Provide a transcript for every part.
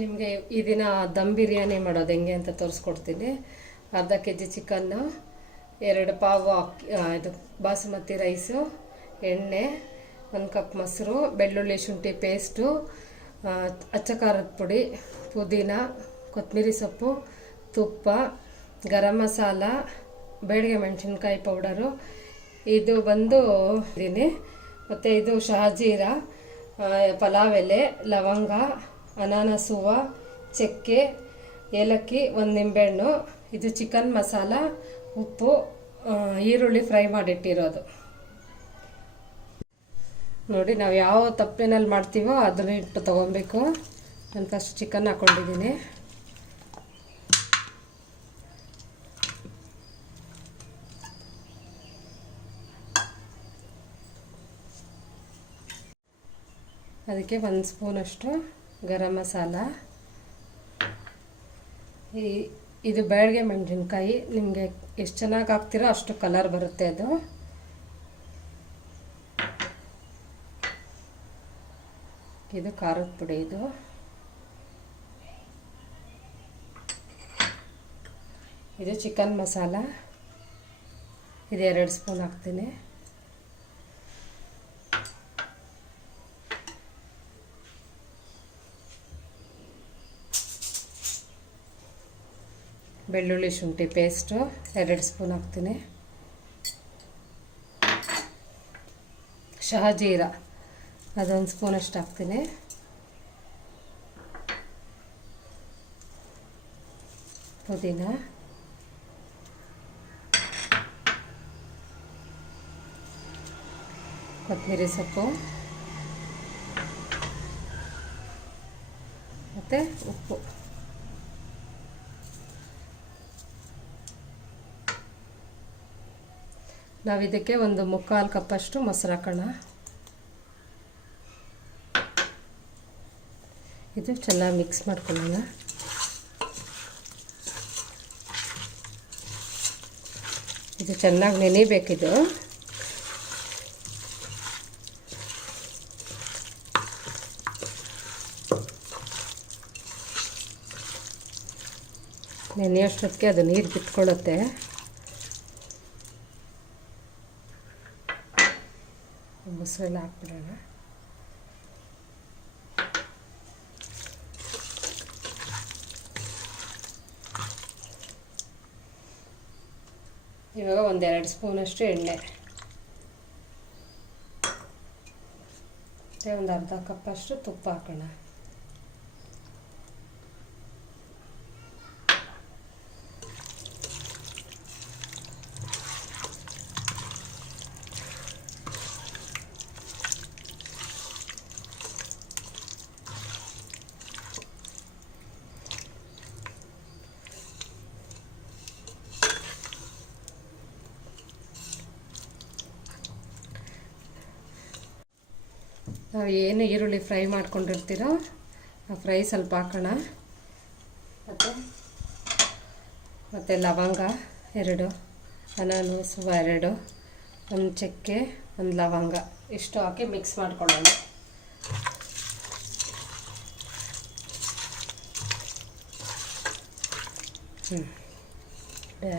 ನಿಮಗೆ ಈ ದಿನ ದಮ್ ಬಿರಿಯಾನಿ ಮಾಡೋದು ಹೆಂಗೆ ಅಂತ ತೋರಿಸ್ಕೊಡ್ತೀನಿ. ಅರ್ಧ ಕೆಜಿ ಚಿಕನ್ನು, 2 ಪಾವು ಅಕ್ಕಿ, ಇದು ಬಾಸುಮತಿ ರೈಸು, ಎಣ್ಣೆ, 1 ಕಪ್ ಮೊಸರು, ಬೆಳ್ಳುಳ್ಳಿ ಶುಂಠಿ ಪೇಸ್ಟು, ಅಚ್ಚ ಖಾರದ ಪುಡಿ, ಪುದೀನ, ಕೊತ್ತಂಬರಿ ಸೊಪ್ಪು, ತುಪ್ಪ, ಗರಂ ಮಸಾಲ, ಬೇಡಿಗೆ ಮೆಣಸಿನ್ಕಾಯಿ ಪೌಡರು, ಇದು ಬಂದು ಇದೀನಿ. ಮತ್ತು ಇದು ಶಹಜೀರ, ಪಲಾವ್ ಎಲೆ, ಲವಂಗ, ಅನಾನಸ್ ಹೂವು, ಚಕ್ಕೆ, ಏಲಕ್ಕಿ, 1 ನಿಂಬೆಹಣ್ಣು, ಇದು ಚಿಕನ್ ಮಸಾಲ, ಉಪ್ಪು, ಈರುಳ್ಳಿ ಫ್ರೈ ಮಾಡಿಟ್ಟಿರೋದು. ನೋಡಿ, ನಾವು ಯಾವ ತಪ್ಪೆನಲ್ಲಿ ಮಾಡ್ತೀವೋ ಅದನ್ನ ಇಟ್ಟು ತೊಗೊಬೇಕು. ನಾನು ಫಸ್ಟ್ ಚಿಕನ್ ಹಾಕ್ಕೊಂಡಿದ್ದೀನಿ. ಅದಕ್ಕೆ 1 ಸ್ಪೂನಷ್ಟು ಗರಂ ಮಸಾಲ, ಇದು ಬೇಡಿಗೆ ಮೆಣಸಿನ್ಕಾಯಿ. ನಿಮಗೆ ಎಷ್ಟು ಚೆನ್ನಾಗಿ ಹಾಕ್ತಿರೋ ಅಷ್ಟು ಕಲರ್ ಬರುತ್ತೆ ಅದು. ಇದು ಖಾರದ ಪುಡಿ, ಇದು ಚಿಕನ್ ಮಸಾಲ, ಇದು 2 ಸ್ಪೂನ್ ಹಾಕ್ತೀನಿ. ಬೆಳ್ಳುಳ್ಳಿ ಶುಂಠಿ ಪೇಸ್ಟು 2 ಸ್ಪೂನ್ ಹಾಕ್ತೀನಿ. ಶಹಜೀರ ಅದೊಂದು ಸ್ಪೂನಷ್ಟು ಹಾಕ್ತೀನಿ. ಪುದೀನ, ಕೊತ್ತಂಬರಿ ಸೊಪ್ಪು ಮತ್ತು ಉಪ್ಪು. ನಾವಿದಕ್ಕೆ 1 ಮುಕ್ಕಾಲು ಕಪ್ಪಷ್ಟು ಮೊಸರು ಹಾಕೋಣ. ಇದು ಚೆನ್ನಾಗಿ ಮಿಕ್ಸ್ ಮಾಡ್ಕೊಳ್ಳೋಣ. ಇದು ಚೆನ್ನಾಗಿ ನೆನಿಬೇಕಿದು. ನೆನೆಯೋಷ್ಟೊತ್ತಿಗೆ ಅದು ನೀರು ಬಿಟ್ಕೊಳ್ಳುತ್ತೆ. ಮೊಸರೆಲ್ಲ ಹಾಕ್ಬಿಡೋಣ. ಇವಾಗ 1-2 ಸ್ಪೂನಷ್ಟು ಎಣ್ಣೆ, ಮತ್ತು 1 ಅರ್ಧ ಕಪ್ಪಷ್ಟು ತುಪ್ಪ ಹಾಕೋಣ. ನಾವು ಏನು ಈರುಳ್ಳಿ ಫ್ರೈ ಮಾಡ್ಕೊಂಡಿರ್ತೀರೋ ಆ ಫ್ರೈ ಸ್ವಲ್ಪ ಹಾಕೋಣ. ಮತ್ತು ಲವಂಗ 2, ಅನಾನಸ್ ಹೂವು 2, 1 ಚಕ್ಕೆ, 1 ಲವಂಗ, ಇಷ್ಟು ಹಾಕಿ ಮಿಕ್ಸ್ ಮಾಡ್ಕೊಳ್ಳೋಣ.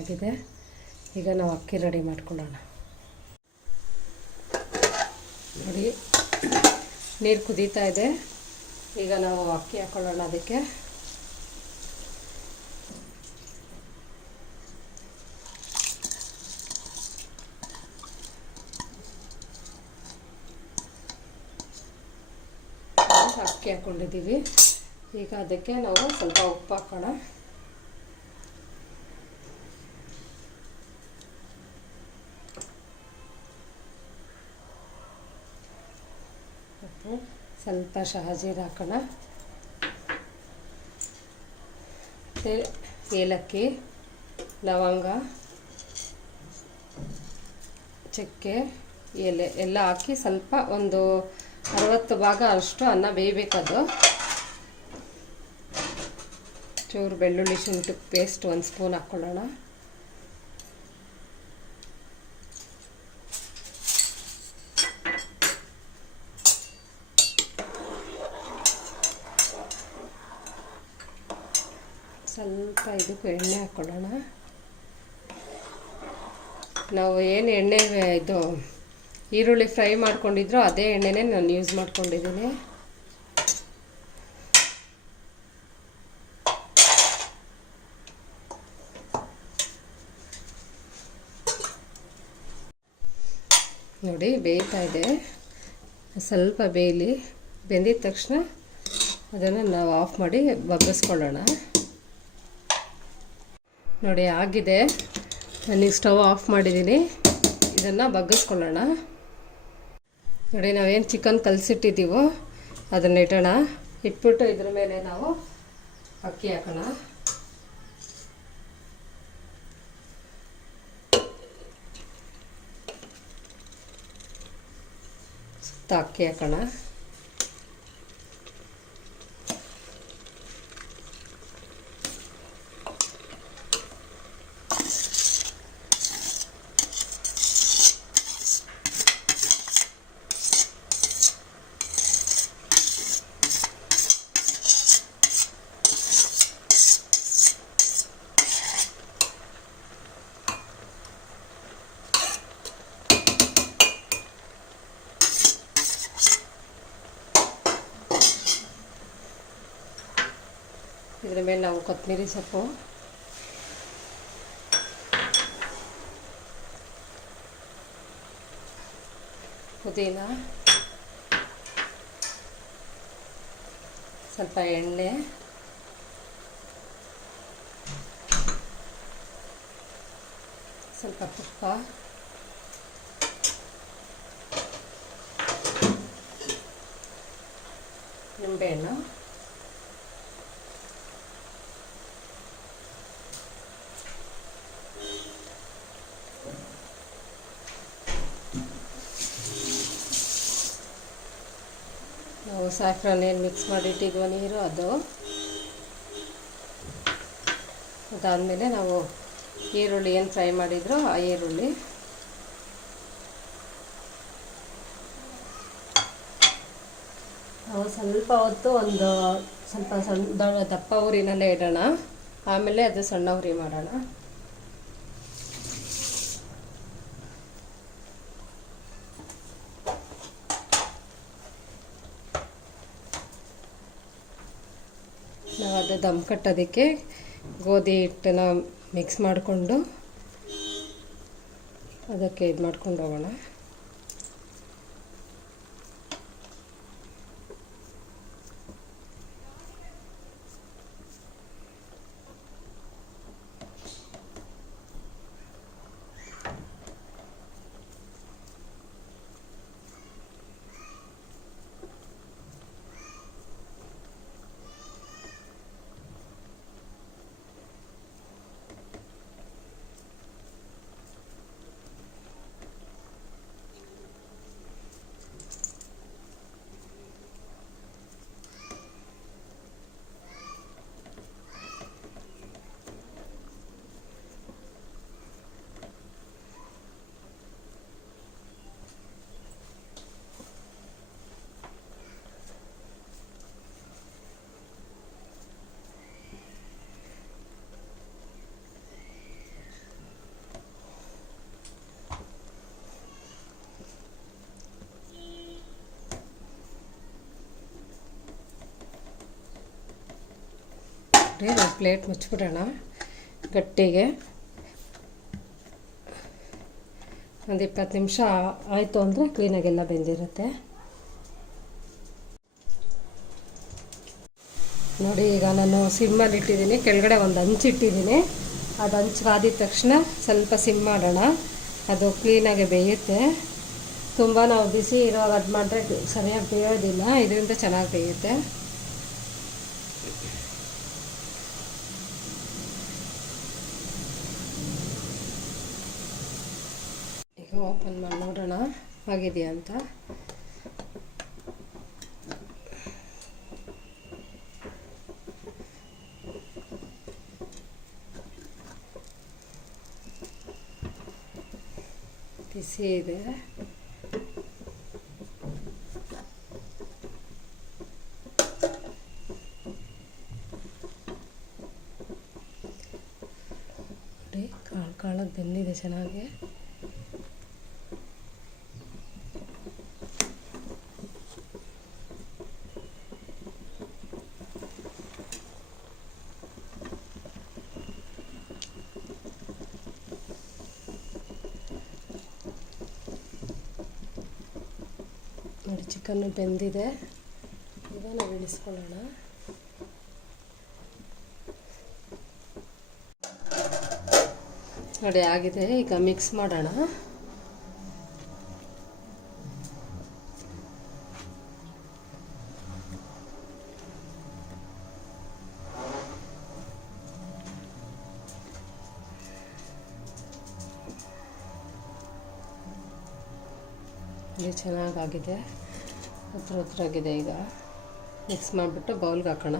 ಆಗಿದೆ. ಈಗ ನಾವು ಅಕ್ಕಿ ರೆಡಿ ಮಾಡ್ಕೊಳ್ಳೋಣ. ನೋಡಿ, ನೀರು ಕುದೀತಾ ಇದೆ. ಈಗ ನಾವು ಅಕ್ಕಿ ಹಾಕೊಳ್ಳೋಣ. ಅದಕ್ಕೆ ಅಕ್ಕಿ ಹಾಕ್ಕೊಂಡಿದ್ದೀವಿ. ಈಗ ಅದಕ್ಕೆ ನಾವು ಸ್ವಲ್ಪ ಉಪ್ಪು ಹಾಕೋಣ. ಸ್ವಲ್ಪ ಶಹಜೀರ ಹಾಕೋಣ. ಮತ್ತು ಏಲಕ್ಕಿ, ಲವಂಗ, ಚಕ್ಕೆ, ಎಲೆ ಎಲ್ಲ ಹಾಕಿ ಸ್ವಲ್ಪ ಒಂದು 60 ಭಾಗ ಅಷ್ಟು ಅನ್ನ ಬೇಯಬೇಕದು. ಚೂರು ಬೆಳ್ಳುಳ್ಳಿ ಶುಂಠಿ ಪೇಸ್ಟ್ 1 ಸ್ಪೂನ್ ಹಾಕ್ಕೊಳ್ಳೋಣ. ಸ್ವಲ್ಪ ಇದಕ್ಕೂ ಎಣ್ಣೆ ಹಾಕ್ಕೊಳ್ಳೋಣ. ನಾವು ಏನು ಎಣ್ಣೆ ಇದು ಈರುಳ್ಳಿ ಫ್ರೈ ಮಾಡ್ಕೊಂಡಿದ್ರು ಅದೇ ಎಣ್ಣೆನೇ ನಾನು ಯೂಸ್ ಮಾಡ್ಕೊಂಡಿದ್ದೀನಿ. ನೋಡಿ ಬೇಯ್ತಾ ಇದೆ, ಸ್ವಲ್ಪ ಬೇಯಲಿ. ಬೆಂದಿದ ತಕ್ಷಣ ಅದನ್ನು ನಾವು ಆಫ್ ಮಾಡಿ ಬಗ್ಗಿಸ್ಕೊಳ್ಳೋಣ. ನೋಡಿ ಆಗಿದೆ, ನಾನೀಗ ಸ್ಟವ್ ಆಫ್ ಮಾಡಿದ್ದೀನಿ. ಇದನ್ನು ಬಗ್ಗಿಸ್ಕೊಳ್ಳೋಣ. ನೋಡಿ ನಾವೇನು ಚಿಕನ್ ಕಲಸಿಟ್ಟಿದ್ದೀವೋ ಅದನ್ನು ಇಡೋಣ. ಇಟ್ಬಿಟ್ಟು ಇದ್ರ ಮೇಲೆ ನಾವು ಅಕ್ಕಿ ಹಾಕೋಣ. ಸುತ್ತ ಅಕ್ಕಿ ಹಾಕೋಣ. ಇದರ ಮೇಲೆ ನಾವು ಕೊತ್ತಂಬರಿ ಸೊಪ್ಪು, ಪುದೀನ, ಸ್ವಲ್ಪ ಎಣ್ಣೆ, ಸ್ವಲ್ಪ ತುಪ್ಪ, ನಿಂಬೆಹಣ್ಣು, ನಾವು ಸ್ಯಾಫ್ರಾನ್ ಏನು ಮಿಕ್ಸ್ ಮಾಡಿಟ್ಟಿದ್ವೋ ನೀರು ಅದು. ಅದಾದಮೇಲೆ ನಾವು ಈರುಳ್ಳಿ ಏನು ಫ್ರೈ ಮಾಡಿದ್ರೋ ಆ ಈರುಳ್ಳಿ, ನಾವು ಸ್ವಲ್ಪ ಹೊತ್ತು ಒಂದು ಸ್ವಲ್ಪ ಸಣ್ಣ ದಪ್ಪ ಉರಿನಲ್ಲೇ ಇಡೋಣ. ಆಮೇಲೆ ಅದು ಸಣ್ಣ ಉರಿ ಮಾಡೋಣ. ನಾವು ಅದು ದಮ್ ಕಟ್ಟೋದಕ್ಕೆ ಗೋಧಿ ಹಿಟ್ಟನ್ನ ಮಿಕ್ಸ್ ಮಾಡಿಕೊಂಡು ಅದಕ್ಕೆ ಇದು ಮಾಡ್ಕೊಂಡು ಹೋಗೋಣ. ನಾವು ಪ್ಲೇಟ್ ಮುಚ್ಚಿಬಿಡೋಣ ಗಟ್ಟಿಗೆ. ಒಂದು 20 ನಿಮಿಷ ಆಯಿತು ಅಂದರೆ ಕ್ಲೀನಾಗೆಲ್ಲ ಬೆಂದಿರುತ್ತೆ. ನೋಡಿ ಈಗ ನಾನು ಸಿಮ್ಮಲ್ಲಿ ಇಟ್ಟಿದ್ದೀನಿ, ಕೆಳಗಡೆ ಒಂದು ಹಂಚಿಟ್ಟಿದ್ದೀನಿ. ಅದು ಹಂಚು ಕಾದಿದ ತಕ್ಷಣ ಸ್ವಲ್ಪ ಸಿಮ್ ಮಾಡೋಣ, ಅದು ಕ್ಲೀನಾಗಿ ಬೇಯುತ್ತೆ. ತುಂಬ ನಾವು ಬಿಸಿ ಇರುವಾಗ ಅದು ಮಾಡಿದ್ರೆ ಸರಿಯಾಗಿ ಬೇಯೋದಿಲ್ಲ, ಇದರಿಂದ ಚೆನ್ನಾಗಿ ಬೇಯುತ್ತೆ. ಈಗ ಓಪನ್ ಮಾಡಿ ನೋಡೋಣ ಆಗಿದೆಯಾ ಅಂತ. ಬಿಸಿ ಇದೆ. ಕಾಳು ಬೆಂದಿದೆ ಚೆನ್ನಾಗಿ. ನೋಡಿ ಚಿಕನ್ನು ಬೆಂದಿದೆ. ಈಗ ನಾವು ಇಳಿಸ್ಕೊಳ್ಳೋಣ. ನೋಡಿ ಆಗಿದೆ. ಈಗ ಮಿಕ್ಸ್ ಮಾಡೋಣ. ಇದು ಚೆನ್ನಾಗಾಗಿದೆ, ಹತ್ರ ಆಗಿದೆ. ಈಗ ಮಿಕ್ಸ್ ಮಾಡಿಬಿಟ್ಟು ಬೌಲ್ಗೆ ಹಾಕೋಣ.